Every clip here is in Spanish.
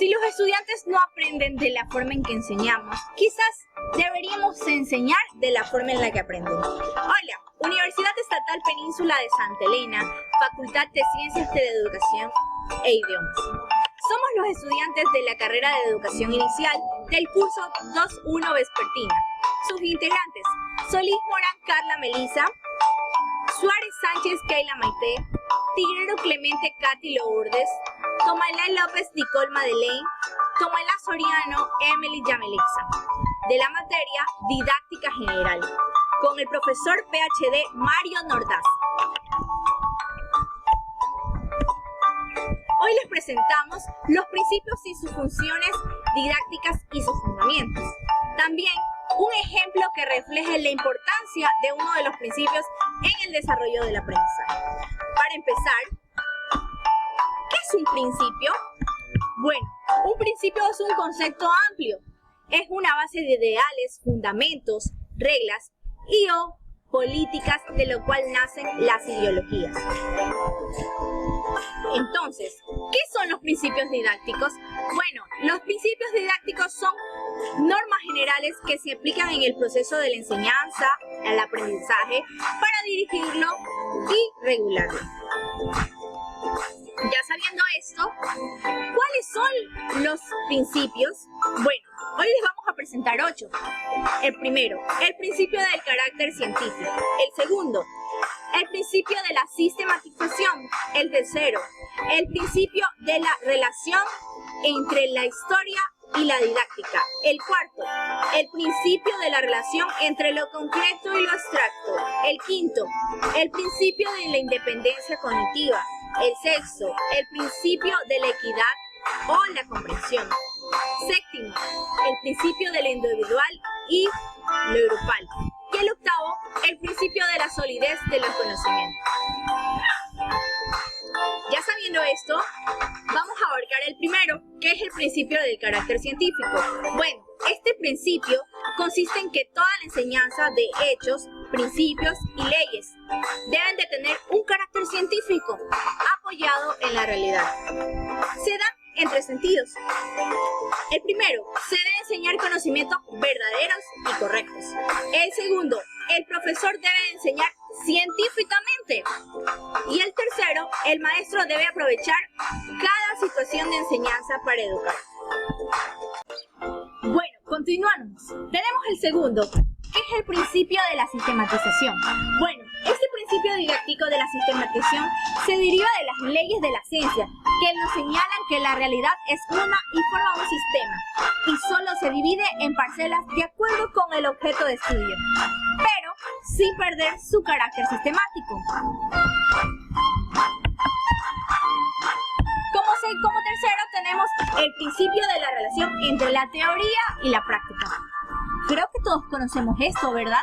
Si los estudiantes no aprenden de la forma en que enseñamos, quizás deberíamos enseñar de la forma en la que aprenden. Hola, Universidad Estatal Península de Santa Elena, Facultad de Ciencias de Educación e Idiomas. Somos los estudiantes de la carrera de Educación Inicial del curso 2.1 Vespertina. Sus integrantes: Solís Morán Carla Melisa, Suárez Sánchez Keila Maite, Tigrero Clemente Katy Lourdes, Tomalá López Nicole Madeleine, Tomalá Soriano Emily Yamelixa, de la materia Didáctica General, con el profesor PhD Mario Nordaz. Hoy les presentamos los principios y sus funciones didácticas y sus fundamentos. También un ejemplo que refleje la importancia de uno de los principios en el desarrollo del aprendizaje. Para empezar, ¿qué es un principio? Bueno, un principio es un concepto amplio. Es una base de ideales, fundamentos, reglas o políticas de lo cual nacen las ideologías. Entonces, ¿qué son los principios didácticos? Bueno, los principios didácticos son normas generales que se aplican en el proceso de la enseñanza, el aprendizaje, para dirigirlo y regularlo. Ya sabiendo esto, ¿cuáles son los principios? Bueno, hoy les vamos a presentar 8. El primero, el principio del carácter científico. El segundo, el principio de la sistematización. El tercero, el principio de la relación entre la historia y la didáctica. El cuarto, el principio de la relación entre lo concreto y lo abstracto. El quinto, el principio de la independencia cognitiva. El sexto, el principio de la equidad o la comprensión. Séptimo, el principio de lo individual y lo grupal. Y el octavo, el principio de la solidez de los conocimientos. Ya sabiendo esto, vamos a abarcar el primero, que es el principio del carácter científico. Bueno, este principio consiste en que toda la enseñanza de hechos, principios y leyes deben de tener un carácter científico apoyado en la realidad. Se da en 3 sentidos. El primero, se debe enseñar conocimientos verdaderos y correctos. El segundo, el profesor debe enseñar científicamente. Y el tercero, el maestro debe aprovechar cada situación de enseñanza para educar. Bueno, continuamos. Tenemos el segundo, que es el principio de la sistematización. Bueno, este principio didáctico de la sistematización se deriva de las leyes de la ciencia, que nos señalan que la realidad es una y forma un sistema, y solo se divide en parcelas de acuerdo con el objeto de estudio, pero sin perder su carácter sistemático. Como tercero tenemos el principio de la relación entre la teoría y la práctica. Creo que todos conocemos esto, ¿verdad?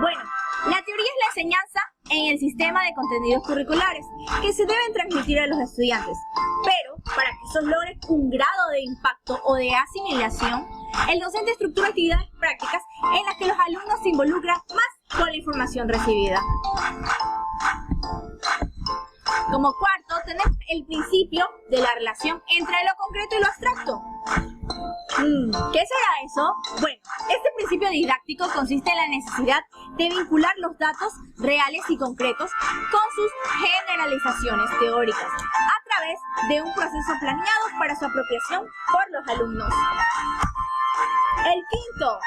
Bueno, la teoría es la enseñanza en el sistema de contenidos curriculares que se deben transmitir a los estudiantes, pero para que estos logren un grado de impacto o de asimilación, el docente estructura actividades prácticas en las que los alumnos se involucran más con la información recibida. Como cuarto, tenemos el principio de la relación entre lo concreto y lo abstracto. ¿Qué será eso? Bueno, este principio didáctico consiste en la necesidad de vincular los datos reales y concretos con sus generalizaciones teóricas a través de un proceso planeado para su apropiación por los alumnos. El quinto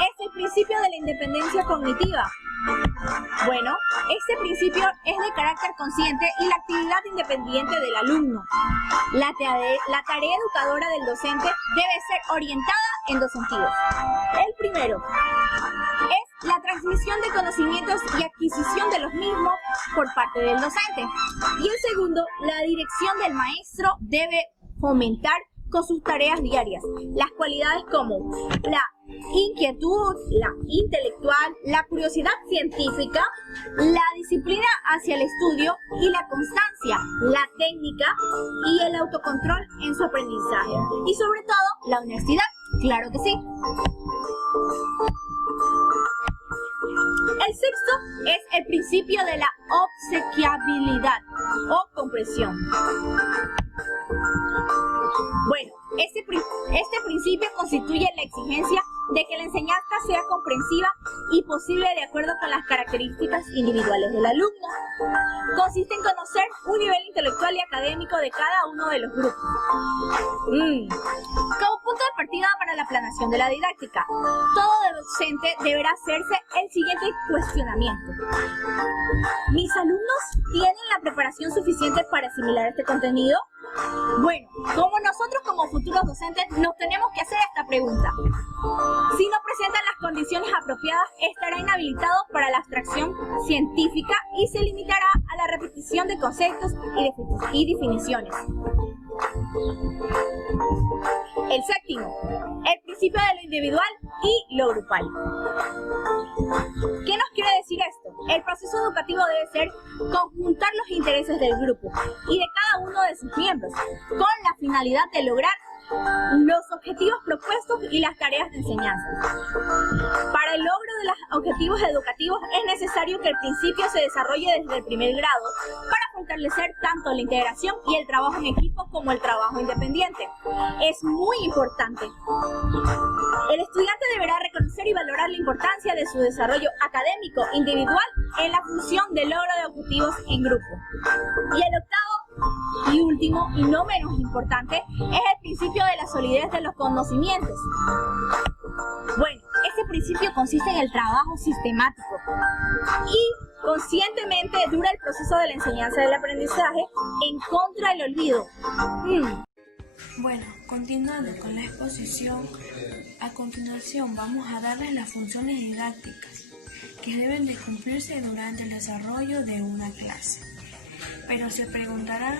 es el principio de la independencia cognitiva. Bueno, este principio es de carácter consciente y la actividad independiente del alumno. La tarea educadora del docente debe ser orientada en 2 sentidos. El primero es la transmisión de conocimientos y adquisición de los mismos por parte del docente. Y el segundo, la dirección del maestro debe fomentar con sus tareas diarias las cualidades como la inquietud, la intelectual, la curiosidad científica, la disciplina hacia el estudio y la constancia, la técnica y el autocontrol en su aprendizaje. Y sobre todo, la honestidad, claro que sí. El sexto es el principio de la obsequiabilidad o comprensión. Este principio constituye la exigencia de que la enseñanza sea comprensiva y posible de acuerdo con las características individuales del alumno. Consiste en conocer un nivel intelectual y académico de cada uno de los grupos. Como punto de partida para la planeación de la didáctica, todo docente deberá hacerse el siguiente cuestionamiento. ¿Mis alumnos tienen la preparación suficiente para asimilar este contenido? Bueno, como nosotros como futuros docentes nos tenemos que hacer esta pregunta. Si no presentan las condiciones apropiadas, estará inhabilitado para la abstracción científica y se limitará a la repetición de conceptos y definiciones. El séptimo, el principio de lo individual y lo grupal. ¿Qué nos quiere decir esto? El proceso educativo debe ser conjuntar los intereses del grupo y de cada uno de sus miembros con la finalidad de lograr los objetivos propuestos y las tareas de enseñanza. Para el logro de los objetivos educativos es necesario que el principio se desarrolle desde el primer grado para fortalecer tanto la integración y el trabajo en equipo como el trabajo independiente. Es muy importante. El estudiante deberá reconocer y valorar la importancia de su desarrollo académico individual en la función del logro de objetivos en grupo. Y el octavo y último, y no menos importante, es el principio de la solidez de los conocimientos. Bueno, este principio consiste en el trabajo sistemático y conscientemente dura el proceso de la enseñanza y del aprendizaje en contra del olvido. Bueno, continuando con la exposición, a continuación vamos a darles las funciones didácticas que deben de cumplirse durante el desarrollo de una clase. Pero se preguntará,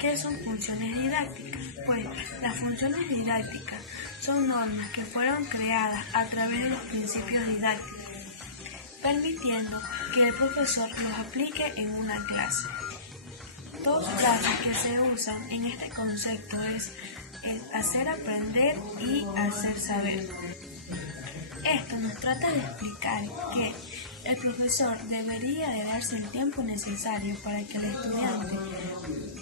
¿qué son funciones didácticas? Pues las funciones didácticas son normas que fueron creadas a través de los principios didácticos, permitiendo que el profesor los aplique en una clase. Dos frases que se usan en este concepto es el hacer aprender y hacer saber. Esto nos trata de explicar que el profesor debería de darse el tiempo necesario para que el estudiante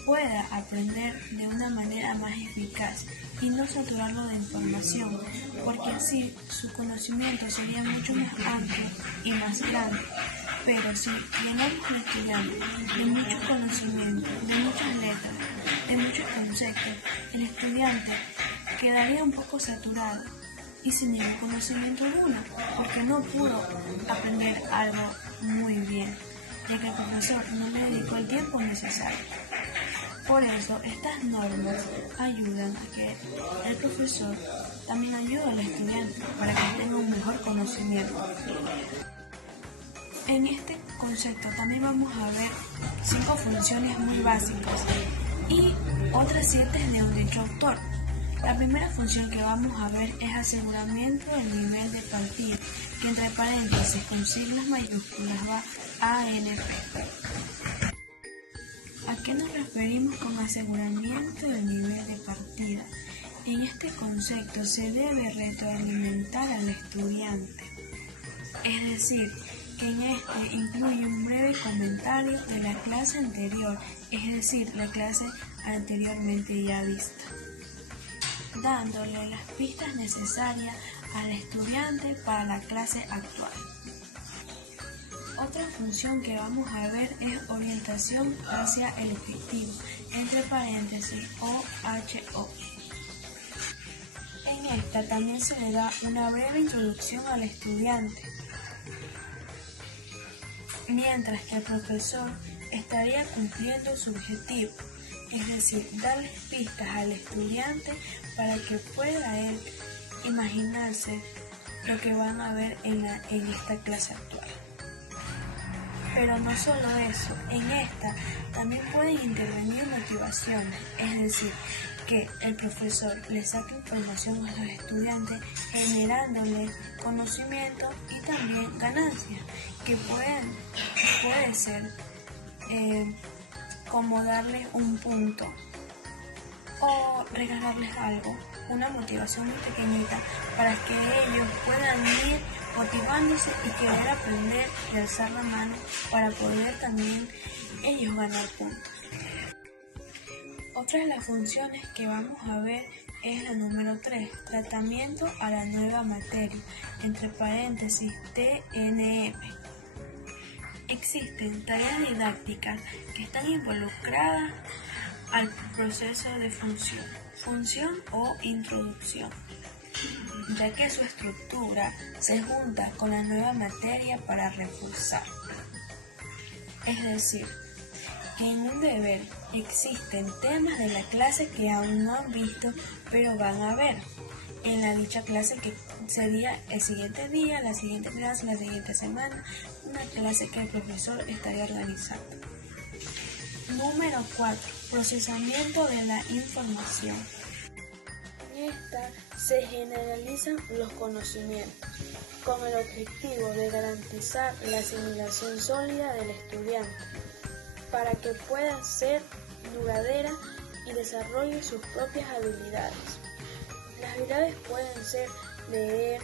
pueda aprender de una manera más eficaz y no saturarlo de información, porque así su conocimiento sería mucho más amplio y más grande. Pero si llenamos al estudiante de mucho conocimiento, de muchas letras, de muchos conceptos, el estudiante quedaría un poco saturado y sin ningún conocimiento alguno, porque no pudo aprender algo muy bien, ya que el profesor no le dedicó el tiempo necesario. Por eso, estas normas ayudan a que el profesor también ayude al estudiante para que tenga un mejor conocimiento. En este concepto también vamos a ver 5 funciones muy básicas y otras 7 de un dicho autor. La primera función que vamos a ver es aseguramiento del nivel de partida, que entre paréntesis con siglas mayúsculas va ANP. ¿A qué nos referimos con aseguramiento del nivel de partida? En este concepto se debe retroalimentar al estudiante, es decir, que en este incluye un breve comentario de la clase anterior, es decir, la clase anteriormente ya vista, dándole las pistas necesarias al estudiante para la clase actual. Otra función que vamos a ver es orientación hacia el objetivo, entre paréntesis OHO. En esta también se le da una breve introducción al estudiante, mientras que el profesor estaría cumpliendo su objetivo, es decir, darles pistas al estudiante para que pueda él imaginarse lo que van a ver en esta clase actual. Pero no solo eso, en esta también pueden intervenir motivaciones, es decir, que el profesor le saque información a los estudiantes generándole conocimiento y también ganancias, que puede ser como darles un punto o regalarles algo, una motivación muy pequeñita para que ellos puedan ir motivándose y querer aprender y alzar la mano para poder también ellos ganar puntos. Otra de las funciones que vamos a ver es la número 3, tratamiento a la nueva materia, entre paréntesis TNM. Existen tareas didácticas que están involucradas al proceso de función o introducción, ya que su estructura se junta con la nueva materia para reforzar. Es decir, que en un deber existen temas de la clase que aún no han visto, pero van a ver en la dicha clase, que sería el siguiente día, la siguiente clase, la siguiente semana, una clase que el profesor estaría organizando. Número 4. Procesamiento de la información. En esta se generalizan los conocimientos con el objetivo de garantizar la asimilación sólida del estudiante para que pueda ser duradera y desarrolle sus propias habilidades. Las habilidades pueden ser leer,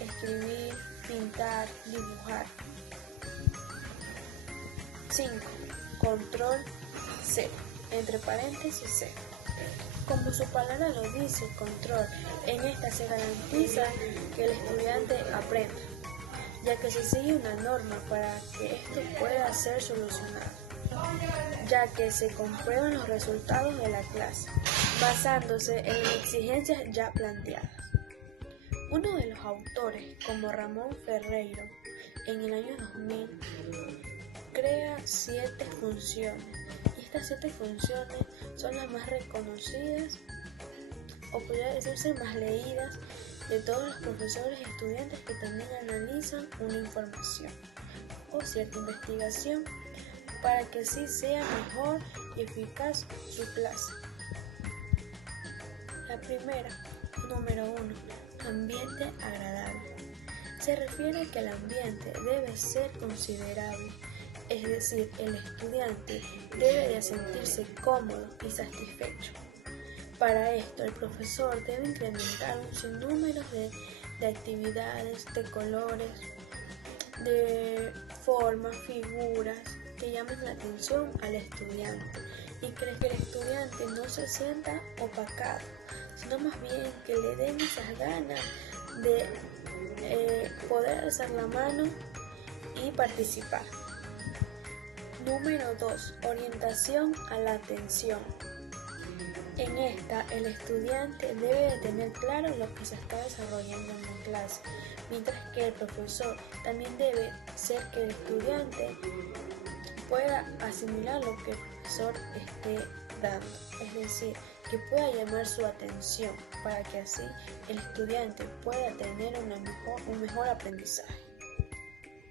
escribir, pintar, dibujar. 5. Control 0, entre paréntesis 0. Como su palabra lo dice, control, en esta se garantiza que el estudiante aprenda, ya que se sigue una norma para que esto pueda ser solucionado, ya que se comprueban los resultados de la clase, basándose en las exigencias ya planteadas. Uno de los autores, como Ramón Ferreiro, en el año 2000, crea 7 funciones, y estas 7 funciones son las más reconocidas, o podría decirse más leídas, de todos los profesores y estudiantes que también analizan una información o cierta investigación para que así sea mejor y eficaz su clase. La primera, número 1, ambiente agradable. Se refiere a que el ambiente debe ser considerable, es decir, el estudiante debe de sentirse cómodo y satisfecho. Para esto, el profesor debe implementar un sinnúmero de actividades, de colores, de formas, figuras que llamen la atención al estudiante y que el estudiante no se sienta opacado, sino más bien que le den esas ganas de poder alzar la mano y participar. Número 2. Orientación a la atención. En esta, el estudiante debe de tener claro lo que se está desarrollando en la clase, mientras que el profesor también debe ser que el estudiante pueda asimilar lo que el profesor esté dando, es decir, que pueda llamar su atención para que así el estudiante pueda tener un mejor aprendizaje.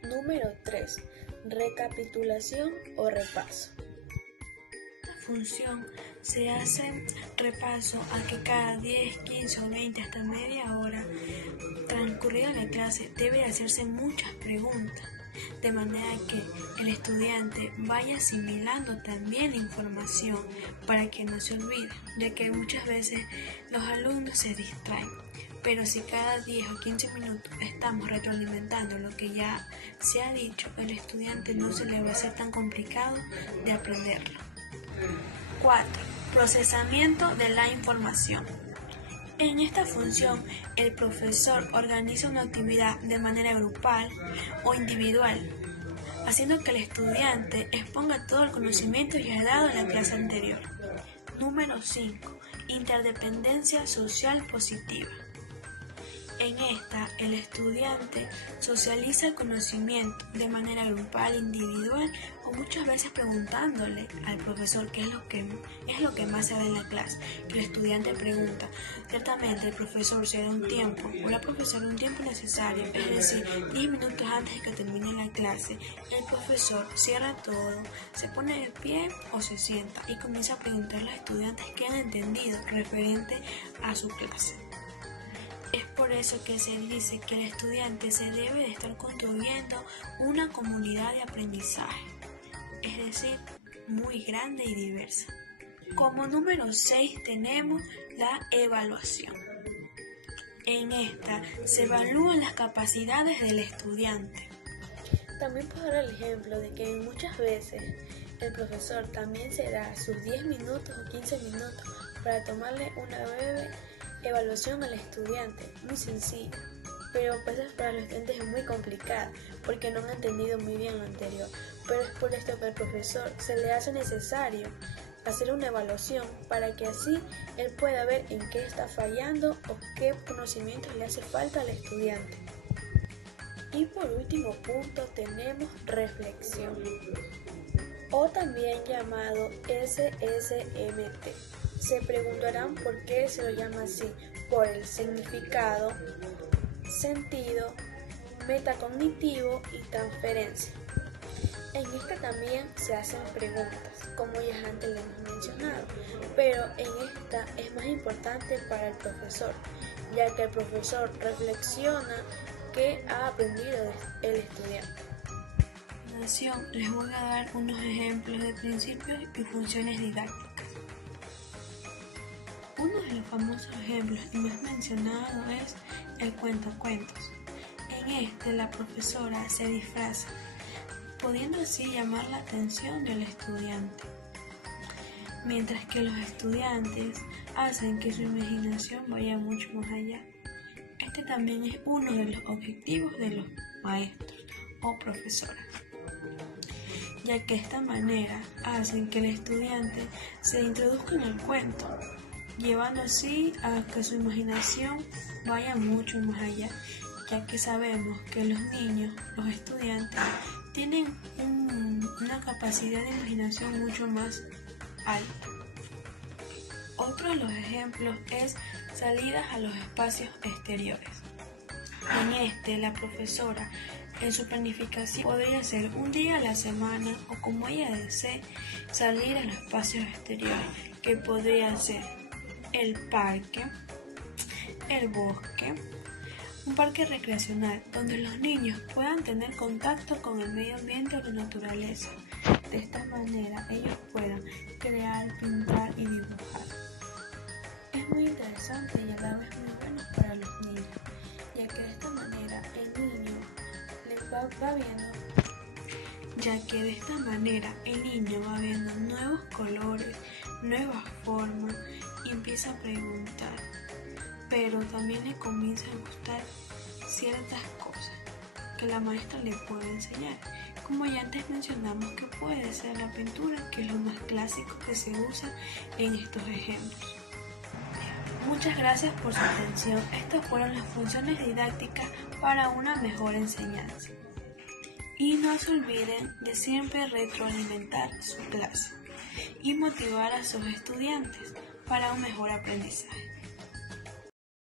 Número 3. Recapitulación o repaso. Esta función se hace repaso a que cada 10, 15 o 20 hasta media hora transcurrida la clase debe hacerse muchas preguntas, de manera que el estudiante vaya asimilando también la información para que no se olvide, ya que muchas veces los alumnos se distraen. Pero si cada 10 o 15 minutos estamos retroalimentando lo que ya se ha dicho, el estudiante no se le va a hacer tan complicado de aprenderlo. 4. Procesamiento de la información. En esta función, el profesor organiza una actividad de manera grupal o individual, haciendo que el estudiante exponga todo el conocimiento ya dado en la clase anterior. Número 5. Interdependencia social positiva. En esta, el estudiante socializa el conocimiento de manera grupal, individual o muchas veces preguntándole al profesor qué es lo que más se da en la clase. Que el estudiante pregunta. Ciertamente el profesor se da un tiempo o la profesora un tiempo necesario, es decir, 10 minutos antes de que termine la clase. El profesor cierra todo, se pone de pie o se sienta y comienza a preguntar a los estudiantes qué han entendido referente a su clase. Es por eso que se dice que el estudiante se debe de estar construyendo una comunidad de aprendizaje, es decir, muy grande y diversa. Como número 6 tenemos la evaluación. En esta se evalúan las capacidades del estudiante. También puedo dar el ejemplo de que muchas veces el profesor también se da sus 10 minutos o 15 minutos para tomarle una breve Evaluación al estudiante, muy sencilla, pero a veces para los estudiantes es muy complicada porque no han entendido muy bien lo anterior, pero es por esto que al profesor se le hace necesario hacer una evaluación para que así él pueda ver en qué está fallando o qué conocimientos le hace falta al estudiante. Y por último punto tenemos reflexión, o también llamado SSMT. Se preguntarán por qué se lo llama así, por el significado, sentido, metacognitivo y transferencia. En esta también se hacen preguntas, como ya antes le hemos mencionado, pero en esta es más importante para el profesor, ya que el profesor reflexiona qué ha aprendido el estudiante. A continuación les voy a dar unos ejemplos de principios y funciones didácticas. Uno de los famosos ejemplos y más mencionado es el cuentacuentos. En este la profesora se disfraza, pudiendo así llamar la atención del estudiante, mientras que los estudiantes hacen que su imaginación vaya mucho más allá. Este también es uno de los objetivos de los maestros o profesoras, ya que de esta manera hacen que el estudiante se introduzca en el cuento, llevando así a que su imaginación vaya mucho más allá, ya que sabemos que los niños, los estudiantes, tienen una capacidad de imaginación mucho más alta. Otro de los ejemplos es salidas a los espacios exteriores. En este, la profesora en su planificación podría ser un día a la semana o como ella desee salir a los espacios exteriores, que podría ser el parque, el bosque, un parque recreacional donde los niños puedan tener contacto con el medio ambiente o la naturaleza. De esta manera ellos puedan crear, pintar y dibujar. Es muy interesante y a la vez muy bueno para los niños, ya que de esta manera el niño va viendo nuevos colores, nuevas formas y empieza a preguntar, pero también le comienza a gustar ciertas cosas que la maestra le puede enseñar, como ya antes mencionamos que puede ser la pintura, que es lo más clásico que se usa en estos ejemplos. Muchas gracias por su atención. Estas fueron las funciones didácticas para una mejor enseñanza. Y no se olviden de siempre retroalimentar su clase y motivar a sus estudiantes para un mejor aprendizaje.